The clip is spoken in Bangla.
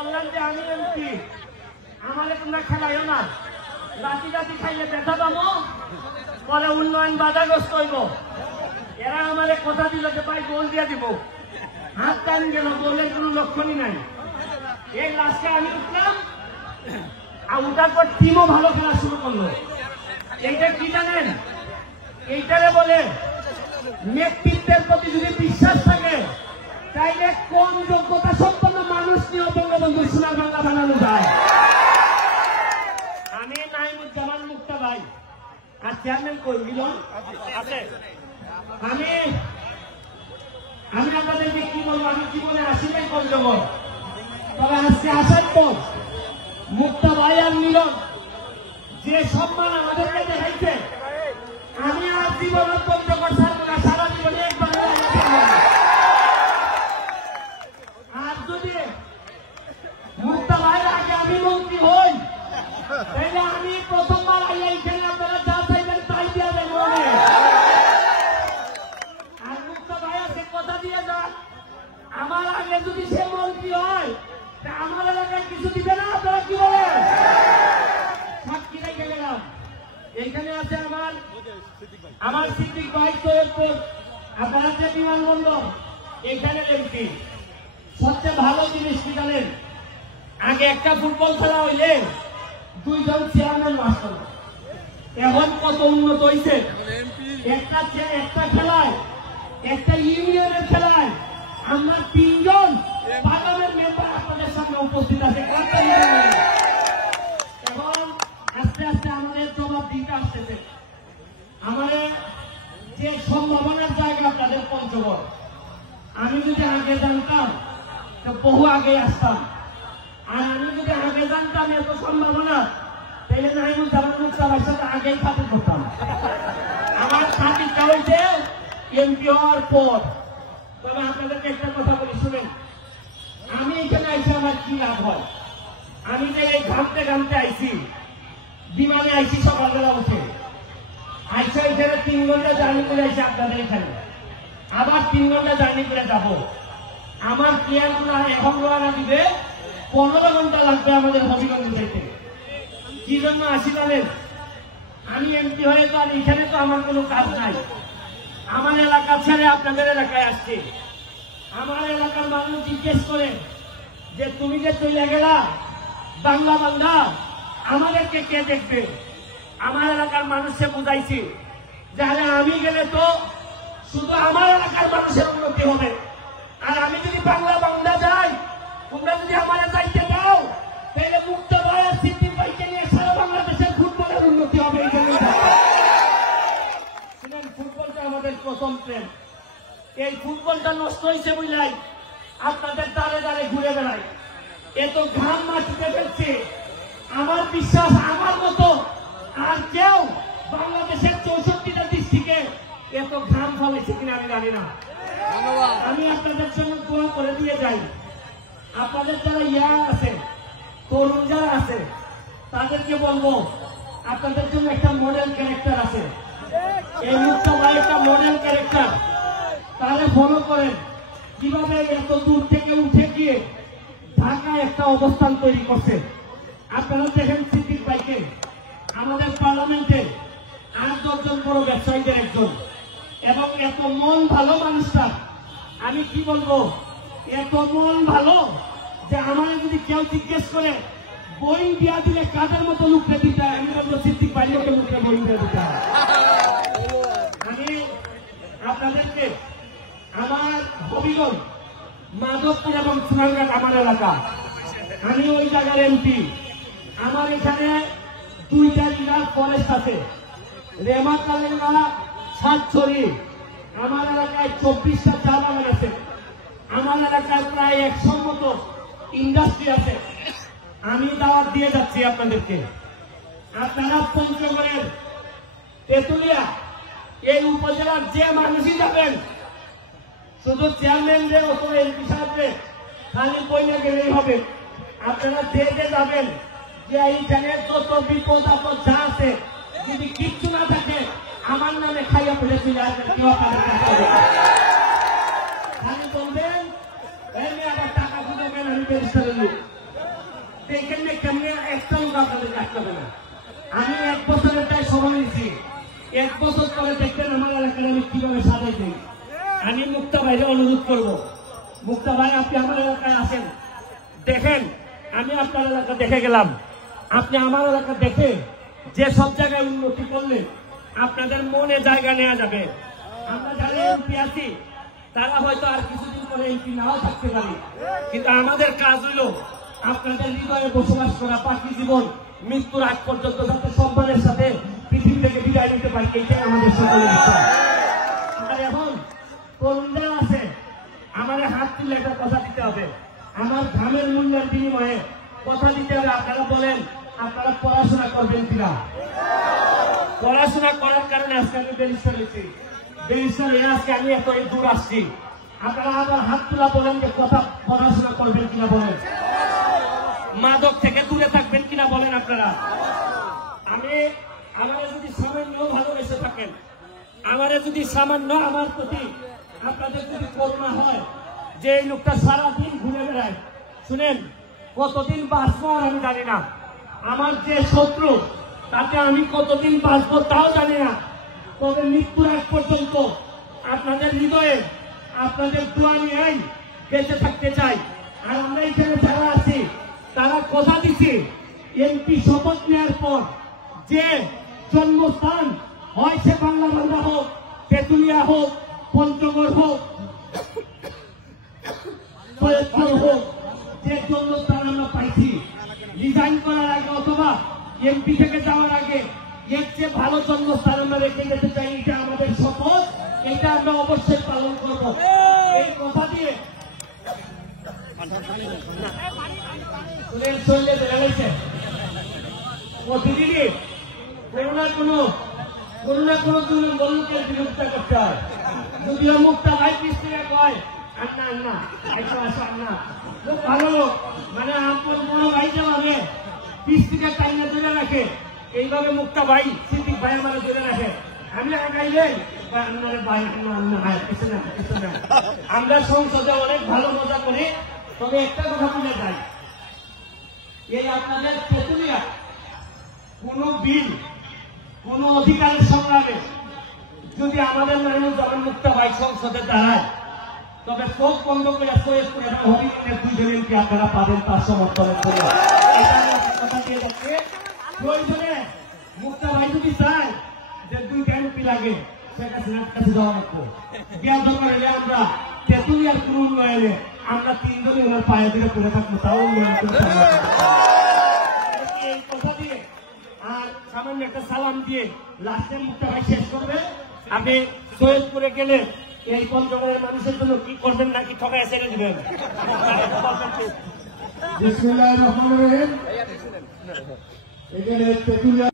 বললাম যে আমি এমপি, আমারে তোমরা খেলাইও না, রাতি রাতি খাইলে ব্যথা পাবো, পরে উন্নয়ন বাধাগ্রস্ত হইব। এরা আমারে কথা দিল যে ভাই গোল দিয়ে দিব, হাত টান গেল, গোলের কোনো লক্ষণই নাই। এই লাস্টে আমি উঠলাম, আর উঠার পর টিমও ভালো খেলা শুরু করলো। এইটা কি জানেন? এইটারে বলে নেতৃত্বের প্রতি যদি বিশ্বাস থাকে, তাইলে কম যোগ্যতা সম্পন্ন মানুষ নিয়ে বঙ্গবন্ধু সোনার বাংলা বানানো যায়। আমি নাইমুজ্জামান মুক্তা ভাই আর চেয়ারম্যান কই মিলন আছে। আমি আপনাদেরকে কি বলবো, আমি জীবনে আসিলাই কম জগৎ, তবে আজকে আসার পর মুক্তা ভাই আর মিলন যে সম্মান আমাদেরকে দেখাইছে, আমি আর জীবনের পঞ্চগড় ছাড়বো না, সারা জীবনে একবার। আর যদি মুক্তা ভাইয়ের আগে আমি মন্ত্রী হই, তাহলে আমি প্রথমবার আইয়া এখানে আপনারা যা চাইবেন তাই দিয়ে দেবো। আর মুক্তা ভাই আছে কথা দিয়ে যান, আমার আগে যদি সে মন্ত্রী হয়, তা আমার এলাকায় কিছু দিবে না। আপনারা কি বলেন? সাক্ষী রেখে গেলাম। এইখানে আছে আমার সিদ্দিক ভাই, সৈয়দপুর, আপনারা যে বিমানবন্দর, এইখানে এমপি। সবচেয়ে ভালো জিনিস কি জানেন? আগে একটা ফুটবল খেলা হইলে 2 জন চেয়ারম্যান মাস্টার, এখন কত উন্নত হয়েছে। একটা খেলায়, একটা ইউনিয়নের খেলায় আমরা 3 জন পার্লামেন্ট মেম্বার আপনাদের সামনে উপস্থিত আছে। এখন আস্তে আস্তে আমাদের জবাব দিতে আসতেছে। আমাদের যে সম্ভাবনার জায়গা আপনাদের পঞ্চগড়, আমি যদি আগে জানতাম তো বহু আগে আসতাম। আর আমি যদি আগে জানতাম এত সম্ভাবনা, তাহলে নাইমুজ্জামান মুক্তা ভাইয়ের সাথে আগেই খাতে করতাম। আমার খাতিরটা হয়েছে এমপি হওয়ার পর। তবে আপনাদেরকে একটা কথা বলি, শুনেন। আমি এখানে আইসি, আমার কি লাভ হয়? আমি যে এই ঘামতে ঘামতে আইসি, বিমানে আইসি সকালবেলা উঠে, আইসা এখানে 3 ঘন্টা জার্নি করে আইসি আপনাদের এখানে, আবার 3 ঘন্টা জার্নি করে যাব। আমার প্লেয়ার গুলো এখন রওনা দিবে, 15 ঘন্টা লাগবে আমাদের হবিগঞ্জ যেতে। কি জন্য আসি জানেন? আমি এমপি হয়ে তো আর এখানে তো আমার কোনো কাজ নাই। আমার এলাকা ছেড়ে আপনাদের এলাকায় আসছি। আমার এলাকার মানুষ জিজ্ঞেস করে যে তুমি যে চলে গেলা বাংলা বান্ধা, আমাদেরকে কে দেখবে? আমার এলাকার মানুষকে বুঝাইছি যে আরে আমি গেলে তো শুধু আমার এলাকার মানুষের উন্নতি হবে, আর আমি যদি বাংলা বান্ধা যাই, তোমরা যদি আমার যাইতে দাও, তাহলে মুক্ত ভাই আর সিদ্দিক ভাইকে নিয়ে সারা বাংলাদেশের ফুটবলের উন্নতি হবে। ফুটবলটা আমাদের প্রথম প্রেম। এই ফুটবলটা নষ্ট হয়েছে বুঝলাই আপনাদের দ্বারে দ্বারে ঘুরে বেড়াই, এত ঘাম মাটিতে ফেলছে। আমার বিশ্বাস আমার মতো আর কেউ বাংলাদেশের 64টা ডিস্ট্রিক্টে এত ঘাম ফেলেছে কিনা আমি জানি না। আমি আপনাদের জন্য দোয়া করে দিয়ে যাই। আপনাদের যারা ইয়াং আছে, তরুণ যারা আছে, তাদেরকে বলবো আপনাদের জন্য একটা মডেল ক্যারেক্টার আছে। এই মুক্তা ভাই একটা মডেল ক্যারেক্টার, তাহলে ফলো করেন কিভাবে এত দূর থেকে উঠে গিয়ে ঢাকায় একটা অবস্থান তৈরি করছে। আপনারা দেখেন সিদ্দিক ভাইকে আমাদের পার্লামেন্টে 8-10 জন বড় ব্যবসায়ীদের একজন, এবং এত মন ভালো মানুষটা, আমি কি বলবো, এত মন ভালো যে আমার যদি কেউ জিজ্ঞেস করে বই দিয়া দিলে কাদের মতো লুকতে দিতে হয়, আমি বলবো সিদ্দিক ভাইয়ের মতো লুকতে বই দিয়ে দিতে হয়। আমি আপনাদেরকে আমার হবিগঞ্জ, মাধবপুর এবং সোনারঘাট আমার এলাকা, আমি ওই জায়গার এমপি। আমার এখানে 2টা রিভার ফরেস্ট আছে, রেমাকালেঙ্গা, সাতছড়ি। আমার এলাকায় 24টা চা বাগান আছে। আমার এলাকায় প্রায় 100 মতো ইন্ডাস্ট্রি আছে। আমি দাওয়াত দিয়ে যাচ্ছি আপনাদেরকে, আপনারা পঞ্চগড়ের তেতুলিয়া এই উপজেলার যে মানুষই যাবেন, শুধু চেয়ারম্যান যে অত এমপি সাহেবরে খালি বইলে গেলেই হবে। আপনারা যে যাবেন, যে এইখানে যত বিপদ আপদ যা আছে, যদি কিচ্ছু না থাকে আমার নামে খাইয়া পড়ে চলে আসবেন। খালি বলবেন আবার টাকা খুঁজবেন, আমি ব্যারিস্টারের লোক, থাকতে হবে না। আমি 1 বছরের তাই সময় নিয়েছি, 1 বছর পরে দেখবেন আমার এলাকায় আমি কিভাবে সাজাই দিই। আমি মুক্তা ভাইরে অনুরোধ করব, মুক্তা ভাই আপনি আমার এলাকায় আসেন, দেখেন আমি আপনার এলাকা দেখে গেলাম, আপনি আমার এলাকা দেখে যে সব জায়গায় উন্নতি করলে আপনাদের মনে জায়গা নেওয়া যাবে। আমরা যারা এমপি আছি তারা হয়তো আর কিছুদিন পরে এমপি নাও থাকতে পারি, কিন্তু আমাদের কাজ হইল আপনাদের হৃদয়ে বসবাস করা, বাকি জীবন মৃত্যুর আগ পর্যন্ত যাতে সম্মানের সাথে পৃথিবী থেকে বিদায় নিতে পারি, এইটাই আমাদের সকলের ইচ্ছা। আর এখন তরুণরা আছে, আমার হাত তুলে একটা কথা দিতে হবে, আমার ঘামের মূল্যের বিনিময়ে কথা দিতে হবে। আপনারা বলেন আপনারা পড়াশোনা করবেন কিনা? পড়াশোনা করার কারণে আজকে আমি ব্যারিস্টার হয়েছি, ব্যারিস্টার হয়ে আজকে আমি এত দূর আসছি। আপনারা আবার হাত তোলা বলেন যে কথা পড়াশোনা করবেন কিনা বলেন, মাদক থেকে দূরে থাকবেন কিনা বলেন আপনারা। আমারে যদি সামান্য ভালোবেসে থাকেন, আমারে যদি সামান্য আমার প্রতি আপনাদের যদি করুণা হয়, যে এই লোকটা সারাদিন ঘুরে বেড়ায়, শুনেন কতদিন বাঁচবো আর আমি জানি না, আমার যে শত্রু তাতে আমি কতদিন বাঁচবো তাও জানি না, তবে মৃত্যুর আগ পর্যন্ত আপনাদের হৃদয়ে আপনাদের দোয়া নিয়ে বেঁচে থাকতে চাই। আর আমরা এখানে যারা আছি তারা কথা দিচ্ছি, এমপি শপথ নেওয়ার পর যে জন্মস্থান হয় সে বাংলা বাংলা হোক, তেঁতুলিয়া হোক, পঞ্চগড় হোক, ফরিদপুর হোক, যে জন্মস্থান আমরা পাইছি, রিজাইন করার আগে অথবা এমপি থেকে যাওয়ার আগে এর চেয়ে ভালো জন্মস্থান আমরা রেখে যেতে চাই। এটা আমাদের শপথ, এটা আমরা অবশ্যই পালন করব। এই কথা দিয়ে প্রতিদিনই কোনো না কোনো লোকের বিরোধিতা করতে হয়। যদিও মুক্তা ভাই পিস্তিরা কয় আন্না একটু আসো আন্না, খুব ভালো লোক, মানে আপনার বড় ভাইকে ভাবে পিস্তিকে টাইনে ধরে রাখে, এইভাবে মুক্তা ভাই সিদ্দিক ভাই আমার ধরে রাখে। আমি আগাইলে ভাই আমরা সংসদে অনেক ভালো মজা করি, তবে একটা কথা বলে যাই, এই আপনাদের তেঁতুলিয়া কোন বিল, কোন অধিকারের সংগ্রামে যদি আমাদের নারায়ণ জগন মুক্তা ভাই সংসদে দাঁড়ায়, তবে চোখ বন্ধ করে সৈয়দপুর এবং হবিগঞ্জের 2 জন এমপি আপনারা পাবেন তার সমর্থনের জন্য। কথা দিয়ে যাচ্ছে, প্রয়োজনে মুক্তা ভাই যদি চায় যে 2টা এমপি লাগে, শেখ হাসিনার কাছে যাওয়া লাগবো, বিয়ার দরকার হলে আমরা তেঁতুলিয়ার কোন উন্নয়নে আমরা 3 জনই ওনার পায়ে ধরে পড়ে থাকবো, তাও উন্নয়ন করতে এই কথা দিয়ে আর সামান্য একটা সালাম দিয়ে লাস্টে মুক্তা ভাই শেষ করবে। আপনি সৈয়দপুরে গেলে এই পঞ্চগড়ের মানুষের জন্য কি করবেন নাকি ঠকায় ছেড়ে দিবেন? বিসমিল্লাহির রহমানির রহিম। এখানে তেঁতুলিয়া